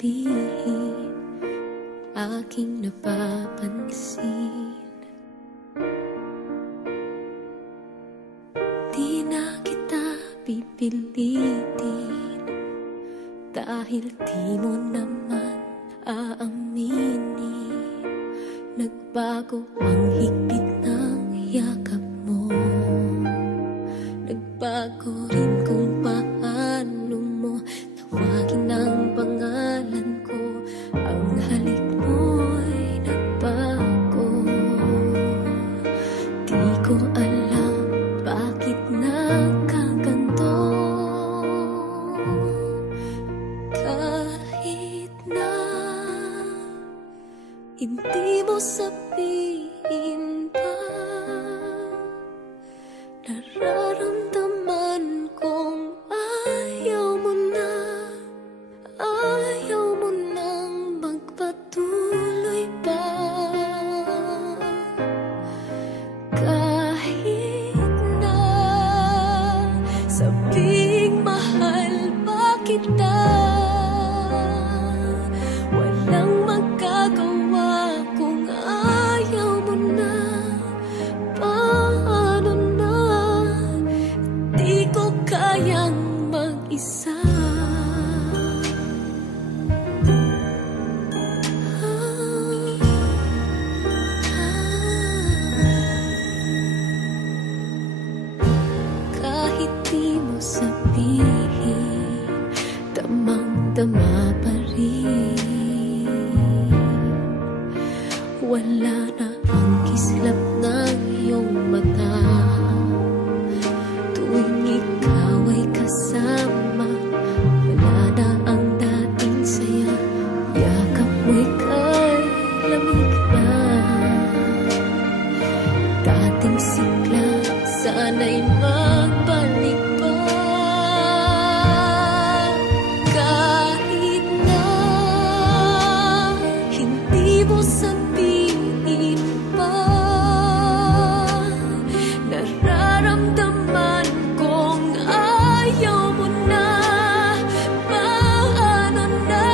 sabihin, aking napapansin. Di na kita pipilitin, dahil di mo naman aaminin. Nagbago ang higpit ng yakap mo, nagbago rin kung paano mo tawagin ang pangalan ko. Ang halik mo'y nagbago. Di ko alam bakit nagkaganto, kahit na hindi mo sabihin pa. Nararamdaman kong ayaw mo na, ayaw mo nang magpatuloy pa. Kahit na sabing mahal pa kita, walang magagawa kung ayaw mo na. Paano na, di ko kayang mag-isa. Kahit di mo sabihin, damang-dama pa rin. Wala na ang kislap ng iyong mata tuwing ikaw ay kasama. Wala na ang dating saya, yakap mo'y kay lamig na. Dating sigla, sana'y magbalik pa. Kahit na hindi mo sabihin pa, nararamdaman kong ayaw mo na. Paano na,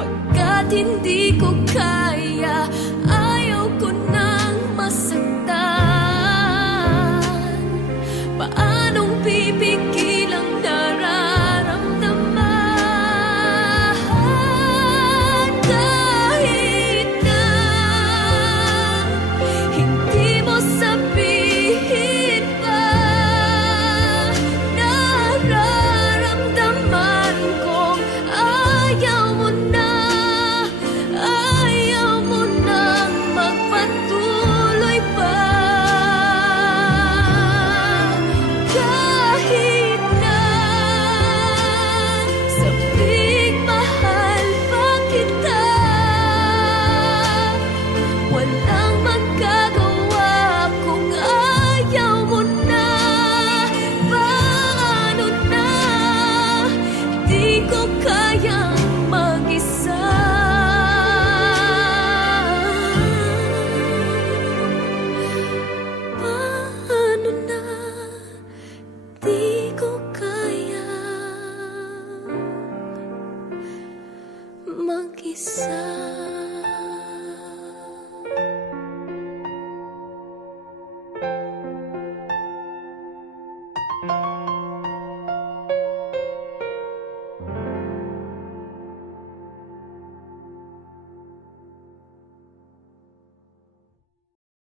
pagkat hindi ko kaya, ayaw ko nang masaktan. Paanong pipigil ang nararamdaman? Kahit na hindi mo sabihin pa, nararamdaman kong ayaw mo na, ayaw mo nang magpatuloy pa. Kahit na sabing mahal pa kita, walang magagawa kung ayaw mo na. Paano na, di ko kayang mag-isa. Paano na, di ko kaya mag-isa.